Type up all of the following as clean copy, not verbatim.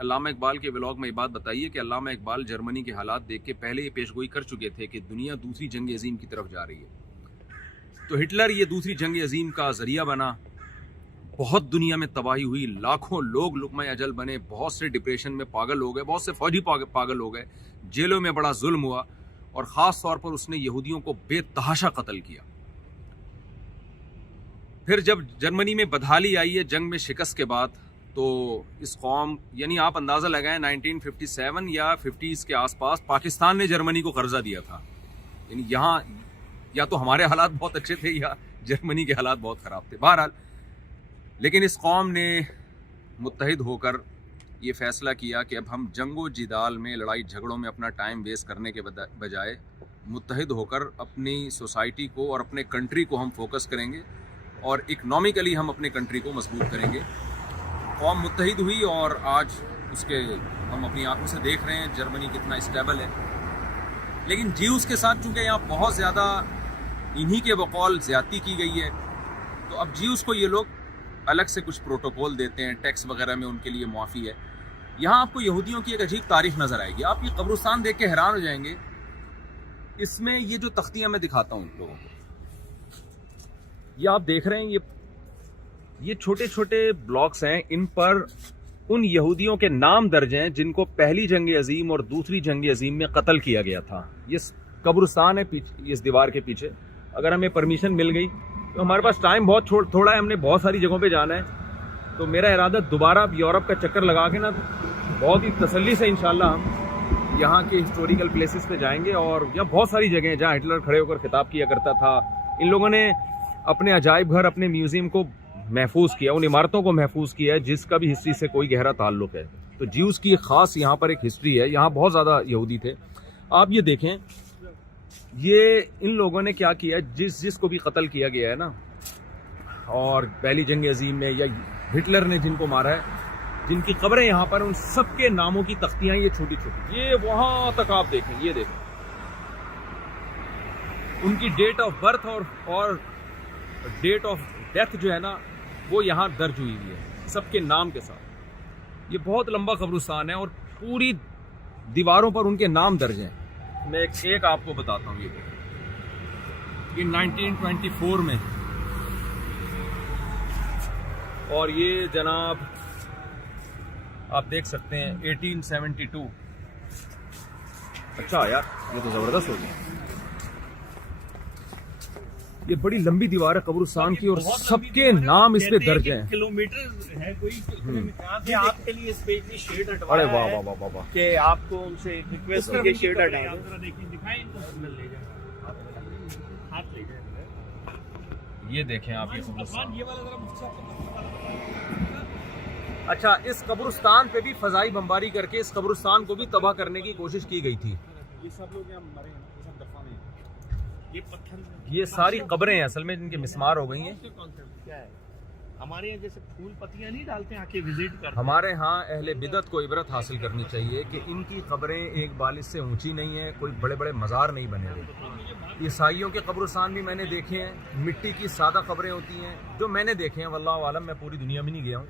علامہ اقبال کے ولاگ میں یہ بات بتائی ہے کہ علامہ اقبال جرمنی کے حالات دیکھ کے پہلے یہ پیشگوئی کر چکے تھے کہ دنیا دوسری جنگ عظیم کی طرف جا رہی ہے. تو ہٹلر یہ دوسری جنگ عظیم کا ذریعہ بنا. بہت دنیا میں تباہی ہوئی, لاکھوں لوگ لقمہ اجل بنے, بہت سے ڈپریشن میں پاگل ہو گئے, بہت سے فوجی پاگل ہو گئے, جیلوں میں بڑا ظلم ہوا, اور خاص طور پر اس نے یہودیوں کو بے تحاشا قتل کیا. پھر جب جرمنی میں بدحالی آئی ہے جنگ میں شکست کے بعد, تو اس قوم, یعنی آپ اندازہ لگائیں 1957 یا 50s کے آس پاس پاکستان نے جرمنی کو قرضہ دیا تھا. یعنی یہاں یا تو ہمارے حالات بہت اچھے تھے یا جرمنی کے حالات بہت خراب تھے. بہرحال لیکن اس قوم نے متحد ہو کر یہ فیصلہ کیا کہ اب ہم جنگ و جدال میں, لڑائی جھگڑوں میں اپنا ٹائم ویسٹ کرنے کے بجائے متحد ہو کر اپنی سوسائٹی کو اور اپنے کنٹری کو ہم فوکس کریں گے, اور اکنامکلی ہم اپنے کنٹری کو مضبوط کریں گے. قوم متحد ہوئی اور آج اس کے ہم اپنی آنکھوں سے دیکھ رہے ہیں جرمنی کتنا اسٹیبل ہے. لیکن جیوز کے ساتھ چونکہ یہاں بہت زیادہ انہی کے بقول زیادتی کی گئی ہے, تو اب جیوز کو یہ لوگ الگ سے کچھ پروٹوکول دیتے ہیں, ٹیکس وغیرہ میں ان کے لیے معافی ہے. یہاں آپ کو یہودیوں کی ایک عجیب تاریخ نظر آئے گی. آپ یہ قبرستان دیکھ کے حیران ہو جائیں گے. اس میں یہ جو تختیاں میں دکھاتا ہوں لوگوں کو, یہ آپ دیکھ رہے ہیں, یہ چھوٹے چھوٹے بلاکس ہیں. ان پر ان یہودیوں کے نام درج ہیں جن کو پہلی جنگ عظیم اور دوسری جنگ عظیم میں قتل کیا گیا تھا. یہ قبرستان ہے اس دیوار کے پیچھے. اگر ہمیں پرمیشن مل گئی تو ہمارے پاس ٹائم بہت تھوڑا ہے, ہم نے بہت ساری جگہوں پہ جانا ہے, تو میرا ارادہ دوبارہ یورپ کا چکر لگا کے نا بہت ہی تسلی سے انشاءاللہ ہم یہاں کے ہسٹوریکل پلیسز پہ جائیں گے. اور یہاں بہت ساری جگہیں ہیں جہاں ہٹلر کھڑے ہو کر خطاب کیا کرتا تھا. ان لوگوں نے اپنے عجائب گھر, اپنے میوزیم کو محفوظ کیا, ان عمارتوں کو محفوظ کیا ہے جس کا بھی ہسٹری سے کوئی گہرا تعلق ہے. تو جیوز کی خاص یہاں پر ایک ہسٹری ہے. یہاں بہت زیادہ یہودی تھے. آپ یہ دیکھیں, یہ ان لوگوں نے کیا کیا, جس کو بھی قتل کیا گیا ہے نا, اور پہلی جنگ عظیم میں یا ہٹلر نے جن کو مارا ہے, جن کی قبریں یہاں پر, ان سب کے ناموں کی تختیاں یہ چھوٹی چھوٹی, یہ وہاں تک آپ دیکھیں, یہ دیکھیں ان کی ڈیٹ آف برتھ اور ڈیٹ آف ڈیتھ جو ہے نا وہ یہاں درج ہوئی ہوئی ہے سب کے نام کے ساتھ. یہ بہت لمبا قبرستان ہے اور پوری دیواروں پر ان کے نام درج ہیں. میں ایک آپ کو بتاتا ہوں. یہ 1924 میں, اور یہ جناب آپ دیکھ سکتے ہیں 1872. اچھا یار, یہ تو زبردست ہو گیا. یہ بڑی لمبی دیوار ہے قبرستان کی اور سب کے نام اس پہ درج ہیں. کلومیٹر ہے کوئی آپ کے لیے اسپیشلی شیڈ ہٹوایا ارے واہ واہ واہ واہ, کہ آپ کو ان سے ریکویسٹ کی کہ شیڈ ہٹائیں. یہ دیکھیں آپ یہ قبرستان. اچھا, اس قبرستان پہ بھی فضائی بمباری کر کے اس قبرستان کو بھی تباہ کرنے کی کوشش کی گئی تھی. یہ سب لوگ یہاں مرے ہیں, یہ سب دفن ہیں. یہ پتھر, یہ ساری قبریں ہیں اصل میں جن کی مسمار ہو گئی ہیں. کیا ہے ہمارے یہاں جیسے پھول پتیاں نہیں ڈالتے, آ کے وزٹ کرتے. ہمارے ہاں اہل بدعت کو عبرت حاصل کرنی چاہیے کہ ان کی قبریں ایک بالش سے اونچی نہیں ہیں, کوئی بڑے بڑے مزار نہیں بنے ہوئے. عیسائیوں کے قبرستان بھی میں نے دیکھے ہیں, مٹی کی سادہ قبریں ہوتی ہیں جو میں نے دیکھے ہیں. واللہ عالم, میں پوری دنیا میں نہیں گیا ہوں,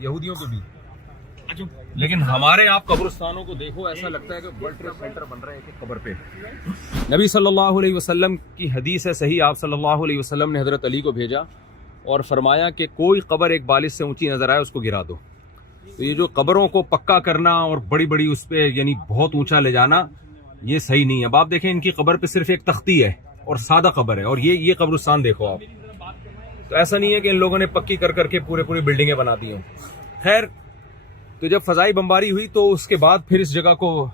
یہودیوں کو بھی. لیکن ہمارے آپ قبرستانوں کو دیکھو, ایسا لگتا ہے کہ ورلڈ ٹریڈ سینٹر بن رہا ہے ایک قبر پہ. نبی صلی اللہ علیہ وسلم کی حدیث ہے صحیح, آپ صلی اللہ علیہ وسلم نے حضرت علی کو بھیجا اور فرمایا کہ کوئی قبر ایک بالش سے اونچی نظر آئے اس کو گرا دو. تو یہ جو قبروں کو پکا کرنا اور بڑی بڑی اس پہ یعنی بہت اونچا لے جانا, یہ صحیح نہیں ہے. اب آپ دیکھیں ان کی قبر پہ صرف ایک تختی ہے اور سادہ قبر ہے, اور یہ قبرستان دیکھو آپ. تو ایسا نہیں ہے کہ ان لوگوں نے پکی کر کے پوری بلڈنگیں بنا دی ہوں. خیر, تو جب فضائی بمباری ہوئی تو اس کے بعد پھر اس جگہ کو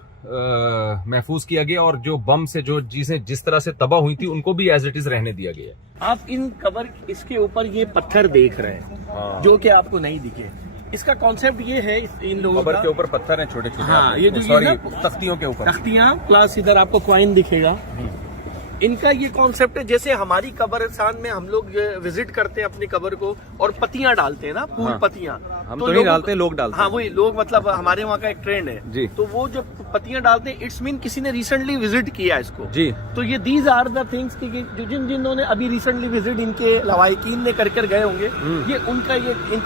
محفوظ کیا گیا, اور جو بم سے جو چیزیں جس طرح سے تباہ ہوئی تھی ان کو بھی ایز اٹ از رہنے دیا گیا. آپ ان قبر اس کے اوپر یہ پتھر دیکھ رہے ہیں جو کہ آپ کو نہیں دکھے. اس کا کانسیپٹ یہ ہے, ان لوگوں قبر کے اوپر پتھر ہیں چھوٹے چھوٹے. ہاں, یہ جو سوری, تختیوں کے اوپر تختیاں, پلس ادھر آپ کو کوائن دکھے گا. ان کا یہ کانسیپٹ ہے جیسے ہماری قبرستان میں ہم لوگ وزٹ کرتے ہیں اپنی قبر کو اور پتیاں ڈالتے ہیں نا، پھول پتیاں. ہم تو نہیں ڈالتے، لوگ ڈالتے ہیں. ہاں وہی لوگ، مطلب ہمارے وہاں کا ایک ٹرینڈ ہے جی. تو وہ جو پتیاں ڈالتے ہیں اٹس مین کسی نے ریسنٹلی وزٹ کیا اس کو جی. تو یہ دیز آر دا تھنگس کہ جنہوں نے ابھی ریسنٹلی وزٹ ان کے لوائقین نے کر گئے ہوں گے، یہ ان کا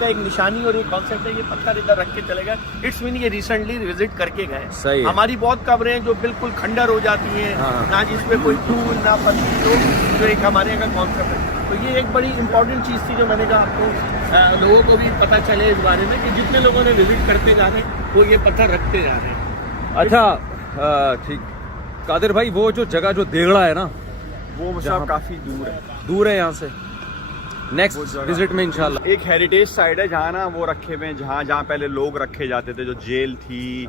ایک نشانی اور ایک کانسیپٹ ہے. یہ پتھر ادھر رکھ کے چلے گئے، اٹس مین یہ ریسنٹلی وزٹ کر کے گئے. صحیح. ہماری بہت قبریں جو بالکل کھنڈر ہو جاتی ہیں، نہ جس پہ کوئی پھول نہ پتی، جو ایک ہمارے یہاں کا کانسیپٹ ہے. تو یہ ایک بڑی امپورٹنٹ چیز تھی جو میں نے کہا آپ کو لوگوں کو بھی پتہ چلے اس بارے میں کہ جتنے لوگوں نے وزٹ کرتے جا رہے ہیں وہ یہ پتھر رکھتے جا رہے ہیں. اچھا ٹھیک. قادر بھائی وہ جو جگہ جو دیگڑا ہے نا وہ صاحب کافی دور ہے یہاں سے، نیکسٹ وزٹ میں انشاءاللہ. ایک ہیریٹیج سائٹ ہے جہاں نا وہ رکھے ہوئے ہیں، جہاں پہلے لوگ رکھے جاتے تھے، جو جیل تھی،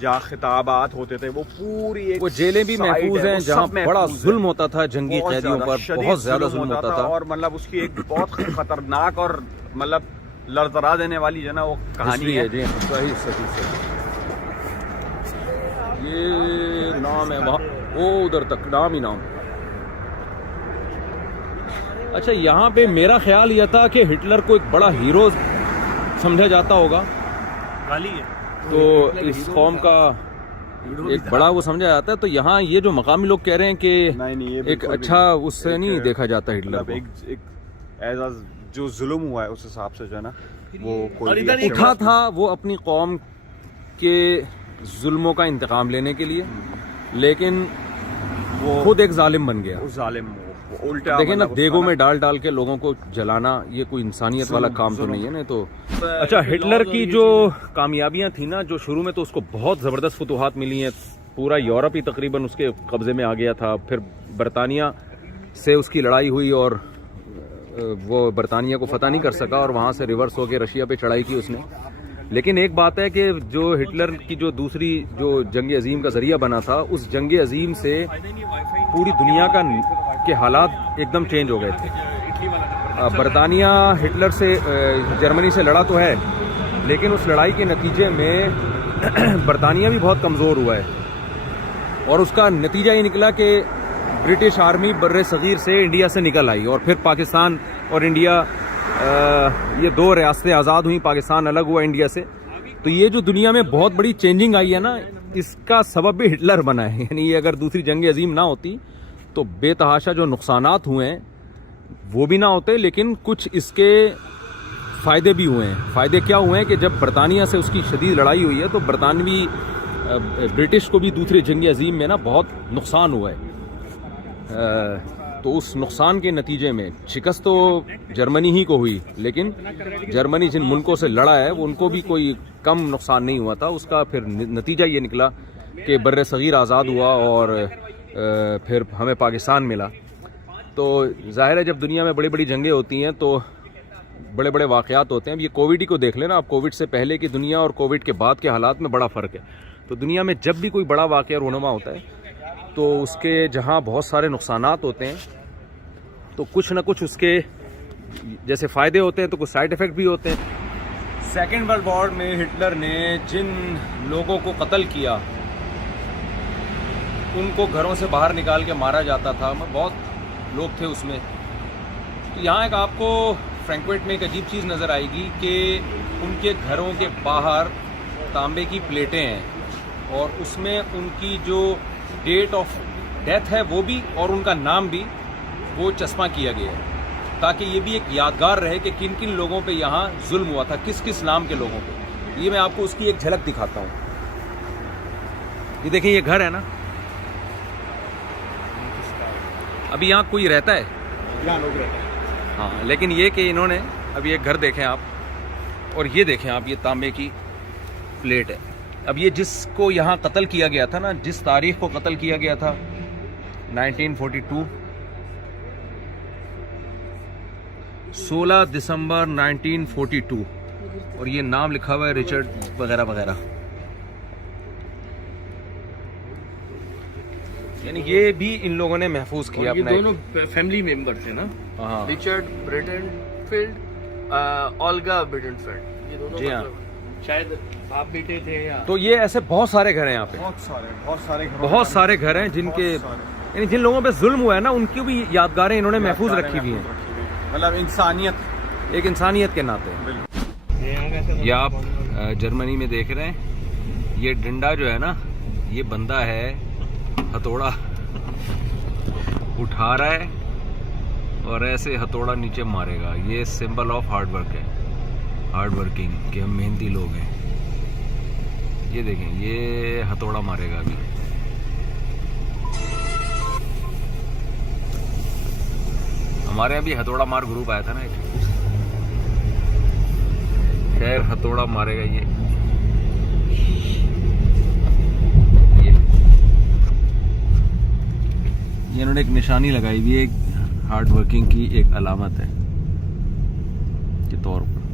جہاں خطابات ہوتے تھے، وہ پوری ایک وہ جیلیں بھی محفوظ ہیں جہاں بڑا ظلم ہوتا تھا جنگی قیدیوں پر، بہت زیادہ ظلم ہوتا تھا. اور مطلب اس کی ایک بہت خطرناک اور مطلب لرزرا دینے والی جو ہے نا وہ کہانی ہے. جی صحیح. یہ نام ہے وہاں، وہ ادھر تک نام ہی نام. اچھا یہاں پہ میرا خیال یہ تھا کہ ہٹلر کو ایک بڑا ہیرو سمجھا جاتا ہوگا، تو اس قوم کا ایک بڑا وہ سمجھا جاتا ہے. تو یہاں یہ جو مقامی لوگ کہہ رہے ہیں کہ ایک اچھا اس سے نہیں دیکھا جاتا ہٹلر کو. ایسا جو ظلم ہوا ہے اس حساب سے جو ہے نا وہ اٹھا تھا وہ اپنی قوم کے ظلموں کا انتقام لینے کے لیے، لیکن وہ خود ایک ظالم بن گیا. ظالم الٹا دیکھیں نا، دیگوں میں ڈال کے لوگوں کو جلانا، یہ کوئی انسانیت والا کام تو نہیں ہے نا. تو اچھا ہٹلر کی جو کامیابیاں تھیں نا، جو شروع میں تو اس کو بہت زبردست فتوحات ملی ہیں، پورا یورپ ہی تقریباً اس کے قبضے میں آ گیا تھا. پھر برطانیہ سے اس کی لڑائی ہوئی اور وہ برطانیہ کو فتح نہیں کر سکا اور وہاں سے ریورس ہو کے رشیا پہ چڑھائی کی اس نے. لیکن ایک بات ہے کہ جو ہٹلر کی جو دوسری جو جنگ عظیم کا ذریعہ بنا تھا، اس جنگ عظیم سے پوری دنیا کے حالات ایک دم چینج ہو گئے تھے. برطانیہ ہٹلر سے جرمنی سے لڑا تو ہے، لیکن اس لڑائی کے نتیجے میں برطانیہ بھی بہت کمزور ہوا ہے، اور اس کا نتیجہ یہ نکلا کہ برٹش آرمی بر صغیر سے انڈیا سے نکل آئی، اور پھر پاکستان اور انڈیا یہ دو ریاستیں آزاد ہوئیں، پاکستان الگ ہوا انڈیا سے. تو یہ جو دنیا میں بہت بڑی چینجنگ آئی ہے نا، اس کا سبب بھی ہٹلر بنا ہے. یعنی یہ اگر دوسری جنگ عظیم نہ ہوتی تو بے تحاشا جو نقصانات ہوئے ہیں وہ بھی نہ ہوتے، لیکن کچھ اس کے فائدے بھی ہوئے ہیں. فائدے کیا ہوئے ہیں کہ جب برطانیہ سے اس کی شدید لڑائی ہوئی ہے تو برطانوی برٹش کو بھی دوسری جنگ عظیم میں نا بہت نقصان ہوا ہے. تو اس نقصان کے نتیجے میں شکست تو جرمنی ہی کو ہوئی، لیکن جرمنی جن ملکوں سے لڑا ہے ان کو بھی کوئی کم نقصان نہیں ہوا تھا. اس کا پھر نتیجہ یہ نکلا کہ بر صغیر آزاد ہوا اور پھر ہمیں پاکستان ملا. تو ظاہر ہے جب دنیا میں بڑی بڑی جنگیں ہوتی ہیں تو بڑے بڑے واقعات ہوتے ہیں. اب یہ کووڈ ہی کو دیکھ لینا آپ، کووڈ سے پہلے کی دنیا اور کووڈ کے بعد کے حالات میں بڑا فرق ہے. تو دنیا میں جب بھی کوئی بڑا واقعہ رونما ہوتا ہے تو اس کے جہاں بہت سارے نقصانات ہوتے ہیں تو کچھ نہ کچھ اس کے جیسے فائدے ہوتے ہیں تو کچھ سائیڈ ایفیکٹ بھی ہوتے ہیں. سیکنڈ ورلڈ وار میں ہٹلر نے جن لوگوں کو قتل کیا ان کو گھروں سے باہر نکال کے مارا جاتا تھا، بہت لوگ تھے اس میں. تو یہاں ایک آپ کو فرینکفرٹ میں ایک عجیب چیز نظر آئے گی کہ ان کے گھروں کے باہر تانبے کی پلیٹیں ہیں اور اس میں ان کی جو ڈیٹ آف ڈیتھ ہے وہ بھی اور ان کا نام بھی وہ چسپاں کیا گیا ہے، تاکہ یہ بھی ایک یادگار رہے کہ کن کن لوگوں پہ یہاں ظلم ہوا تھا، کس کس نام کے لوگوں پہ. یہ میں آپ کو اس کی ایک جھلک دکھاتا ہوں. یہ دیکھیں یہ گھر ہے نا، ابھی یہاں کوئی رہتا ہے ہاں، لیکن یہ کہ انہوں نے ابھی ایک گھر دیکھیں آپ، اور یہ دیکھیں آپ، یہ تانبے کی پلیٹ ہے. اب یہ جس کو یہاں قتل کیا گیا تھا نا، جس تاریخ کو قتل کیا گیا تھا 1942، 16 دسمبر 1942، اور یہ نام لکھا ہوا ہے ریچرڈ وغیرہ وغیرہ. یعنی یہ بھی ان لوگوں نے محفوظ کیا. یہ دونوں فیملی ممبر تھے نا، Richard Burton field, Olga Burton field, یہ دونوں. جی ہاں، شاید باپ بیٹے تھے. تو یہ ایسے بہت سارے گھر ہیں یہاں پہ، بہت سارے گھر ہیں جن کے یعنی جن لوگوں پہ ظلم ہوا ہے نا ان کی بھی یادگاریں انہوں نے محفوظ رکھی ہوئی ہیں، مطلب انسانیت ایک انسانیت کے ناطے۔ یہ آپ جرمنی میں دیکھ رہے ہیں، یہ ڈنڈا جو ہے نا، یہ بندہ ہے ہتھوڑا اٹھا رہا ہے اور ایسے ہتھوڑا نیچے مارے گا۔ یہ سمبل آف ہارڈ ورک ہے، ہارڈ ورکنگ، کہ ہم محنتی لوگ ہیں۔ یہ دیکھیں، یہ ہتھوڑا مارے گا ابھی۔ ہمارے یہاں بھی ہتھوڑا مار گروپ آیا تھا نا ایک، خیر ہتھوڑا مارے گا یہ انہوں نے ایک نشانی لگائی ہوئی ہے، ایک ہارڈ ورکنگ کی ایک علامت ہے کے طور پر۔